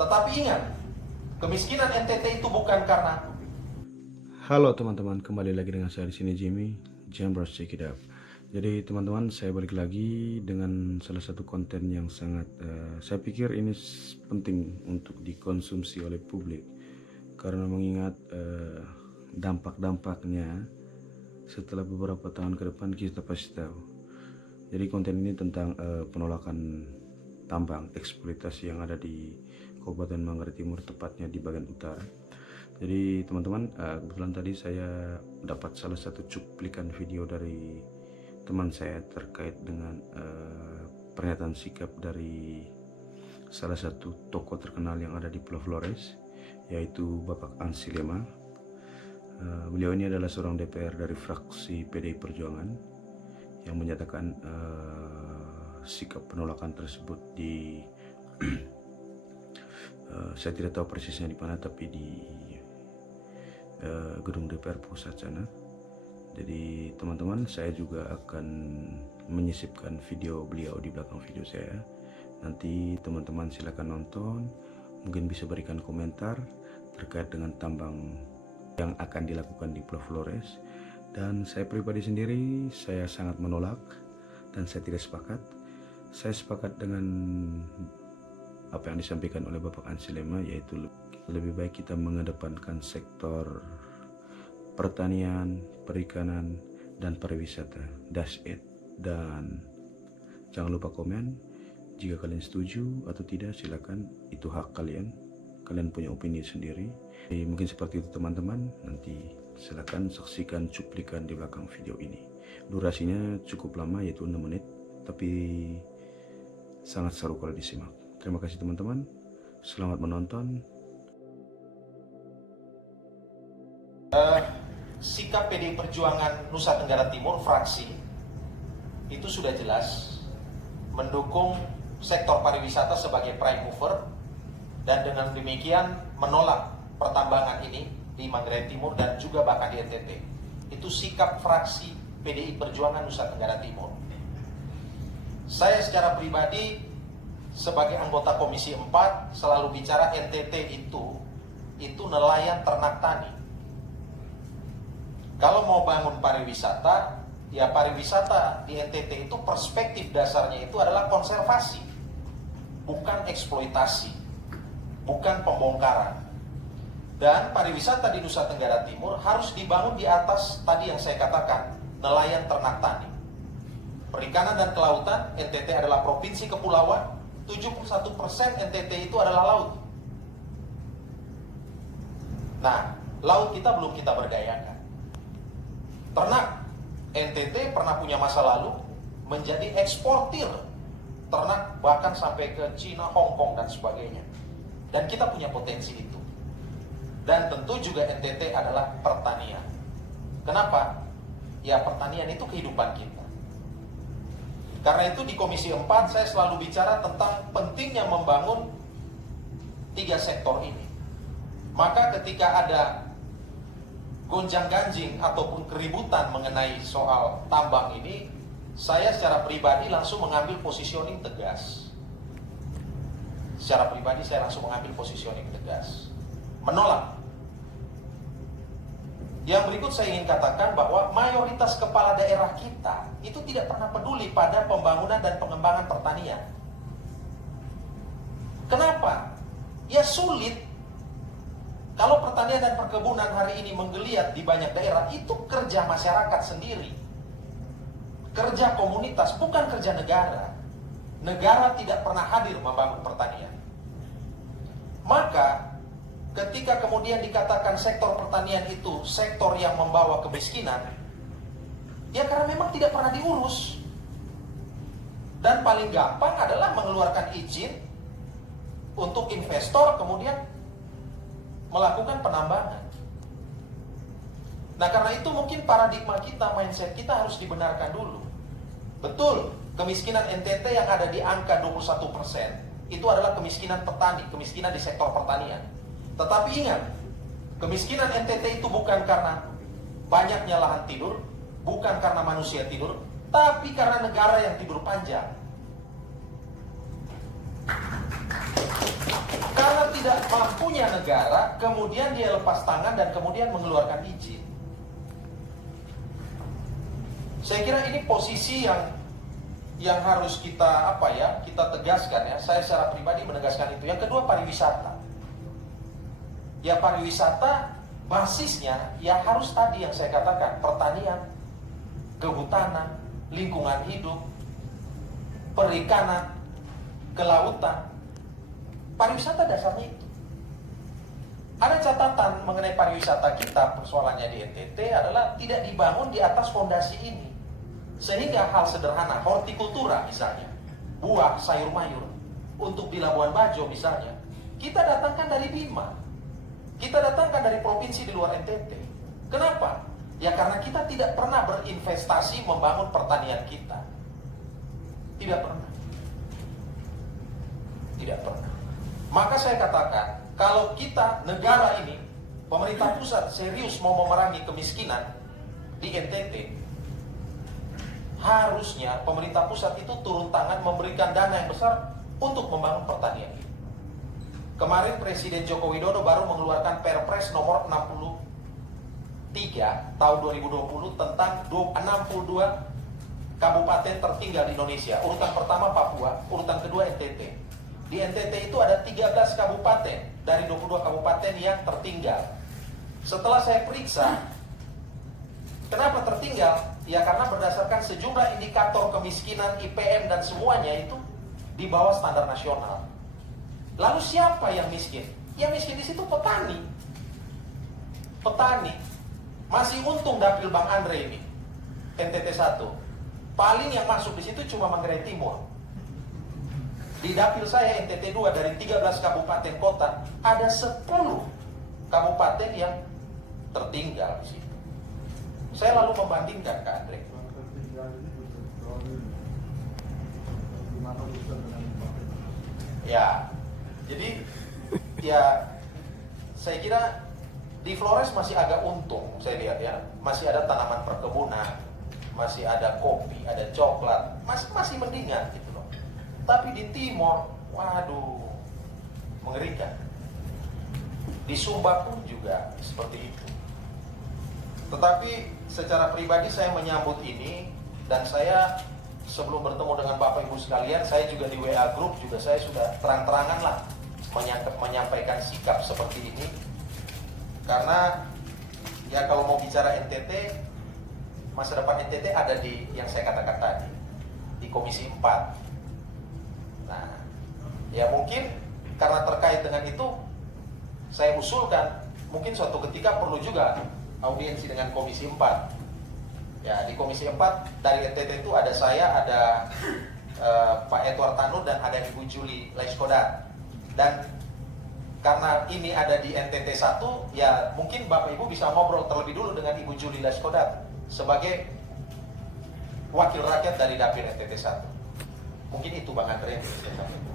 Tetapi ingat, kemiskinan NTT itu bukan karena... Halo teman-teman, kembali lagi dengan saya di sini Jimmy, Jambers Check It Up. Jadi teman-teman, saya balik lagi dengan salah satu konten yang sangat saya pikir ini penting untuk dikonsumsi oleh publik, karena mengingat dampak-dampaknya setelah beberapa tahun ke depan kita pasti tahu. Jadi konten ini tentang penolakan tambang eksploitasi yang ada di Kabupaten Manggarai Timur, tepatnya di bagian utara. Jadi teman-teman, kebetulan tadi saya dapat salah satu cuplikan video dari teman saya terkait dengan pernyataan sikap dari salah satu tokoh terkenal yang ada di Pulau Flores, yaitu Bapak Ansilema. Beliau ini adalah seorang DPR dari fraksi PDI Perjuangan yang menyatakan sikap penolakan tersebut di saya tidak tahu persisnya di mana, tapi di gedung DPR pusat sana. Jadi teman-teman, saya juga akan menyisipkan video beliau di belakang video saya. Nanti teman-teman silakan nonton, mungkin bisa berikan komentar terkait dengan tambang yang akan dilakukan di Pulau Flores. Dan saya pribadi sendiri, saya sangat menolak dan saya tidak sepakat. Saya sepakat dengan apa yang disampaikan oleh Bapak Ansilema, yaitu lebih baik kita mengedepankan sektor pertanian, perikanan, dan pariwisata. That's it. Dan jangan lupa komen. Jika kalian setuju atau tidak, silakan, itu hak kalian. Kalian punya opini sendiri. Jadi, mungkin seperti itu teman-teman. Nanti silakan saksikan cuplikan di belakang video ini. Durasinya cukup lama, yaitu 6 menit, tapi sangat seru kalau disimak. Terima kasih teman-teman. Selamat menonton. Sikap PDI Perjuangan Nusa Tenggara Timur fraksi itu sudah jelas mendukung sektor pariwisata sebagai prime mover, dan dengan demikian menolak pertambangan ini di Manggarai Timur dan juga bahkan di NTT. Itu sikap fraksi PDI Perjuangan Nusa Tenggara Timur. Saya secara pribadi sebagai anggota Komisi 4 selalu bicara NTT itu nelayan ternak tani. Kalau mau bangun pariwisata, ya pariwisata di NTT itu perspektif dasarnya itu adalah konservasi, bukan eksploitasi, bukan pembongkaran. Dan pariwisata di Nusa Tenggara Timur harus dibangun di atas tadi yang saya katakan, nelayan ternak tani. Perikanan dan kelautan, NTT adalah provinsi kepulauan, 71% NTT itu adalah laut. Nah, laut kita belum kita berdayakan. Ternak, NTT pernah punya masa lalu menjadi eksportir ternak bahkan sampai ke Cina, Hong Kong dan sebagainya. Dan kita punya potensi itu. Dan tentu juga NTT adalah pertanian. Kenapa? Ya pertanian itu kehidupan kita. Karena itu di Komisi 4 saya selalu bicara tentang pentingnya membangun 3 sektor ini. Maka ketika ada gonjang-ganjing ataupun keributan mengenai soal tambang ini, saya secara pribadi langsung mengambil positioning tegas. Secara pribadi saya langsung mengambil positioning tegas. Menolak. Yang berikut saya ingin katakan bahwa mayoritas kepala daerah kita itu tidak pernah peduli pada pembangunan dan pengembangan pertanian. Kenapa? Ya sulit. Kalau pertanian dan perkebunan hari ini menggeliat di banyak daerah, itu kerja masyarakat sendiri. Kerja komunitas, bukan kerja negara. Negara tidak pernah hadir membangun pertanian. Maka, ketika kemudian dikatakan sektor pertanian itu sektor yang membawa kemiskinan, ya karena memang tidak pernah diurus. Dan paling gampang adalah mengeluarkan izin untuk investor, kemudian melakukan penambangan. Nah karena itu mungkin paradigma kita, mindset kita harus dibenarkan dulu. Betul, kemiskinan NTT yang ada di angka 21% itu adalah kemiskinan petani, kemiskinan di sektor pertanian. Tetapi ingat, kemiskinan NTT itu bukan karena banyaknya lahan tidur, bukan karena manusia tidur, tapi karena negara yang tidur panjang. Karena tidak mampunya negara, kemudian dia lepas tangan dan kemudian mengeluarkan izin. Saya kira ini posisi yang harus kita kita tegaskan ya. Saya secara pribadi menegaskan itu. Yang kedua, pariwisata. Ya, pariwisata basisnya ya harus tadi yang saya katakan, pertanian, kehutanan, lingkungan hidup, perikanan, kelautan. Pariwisata dasarnya itu. Ada catatan mengenai pariwisata kita, persoalannya di NTT adalah tidak dibangun di atas fondasi ini. Sehingga hal sederhana, hortikultura misalnya, buah, sayur mayur, untuk di Labuan Bajo misalnya, kita datangkan dari Bima, kita datangkan dari provinsi di luar NTT. Kenapa? Ya karena kita tidak pernah berinvestasi membangun pertanian kita. Tidak pernah. Tidak pernah. Maka saya katakan, kalau kita, negara ini, pemerintah pusat serius mau memerangi kemiskinan di NTT, harusnya pemerintah pusat itu turun tangan memberikan dana yang besar untuk membangun pertanian ini. Kemarin Presiden Joko Widodo baru mengeluarkan Perpres nomor 63 tahun 2020 tentang 62 kabupaten tertinggal di Indonesia. Urutan pertama Papua, urutan kedua NTT. Di NTT itu ada 13 kabupaten dari 22 kabupaten yang tertinggal. Setelah saya periksa, kenapa tertinggal? Ya karena berdasarkan sejumlah indikator kemiskinan, IPM dan semuanya itu di bawah standar nasional. Lalu siapa yang miskin? Yang miskin di situ petani. Petani. Masih untung dapil Bang Andre ini. NTT 1. Paling yang masuk di situ cuma Manggarai Timur. Di dapil saya NTT 2 dari 13 kabupaten kota, ada 10 kabupaten yang tertinggal di situ. Saya lalu membandingkan Kak Andre. Ya, jadi ya saya kira di Flores masih agak untung, saya lihat ya, masih ada tanaman perkebunan, masih ada kopi, ada coklat, masih mendingan gitu loh. Tapi di Timor, waduh, mengerikan. Di Sumba pun juga seperti itu. Tetapi secara pribadi saya menyambut ini, dan saya sebelum bertemu dengan Bapak Ibu sekalian, saya juga di WA Group juga saya sudah terang-terangan lah menyampaikan sikap seperti ini. Karena ya kalau mau bicara NTT, masa depan NTT ada di yang saya katakan tadi, di Komisi 4. Nah, ya mungkin karena terkait dengan itu, saya usulkan mungkin suatu ketika perlu juga audiensi dengan Komisi 4. Ya, di Komisi 4 dari NTT itu ada saya, ada Pak Edward Tanu, dan ada Ibu Julie Laiskodat. Dan karena ini ada di NTT 1, ya mungkin Bapak Ibu bisa ngobrol terlebih dulu dengan Ibu Julie Laiskodat sebagai wakil rakyat dari dapil NTT 1. Mungkin itu Bang Andre yang bisa saya sampaikan.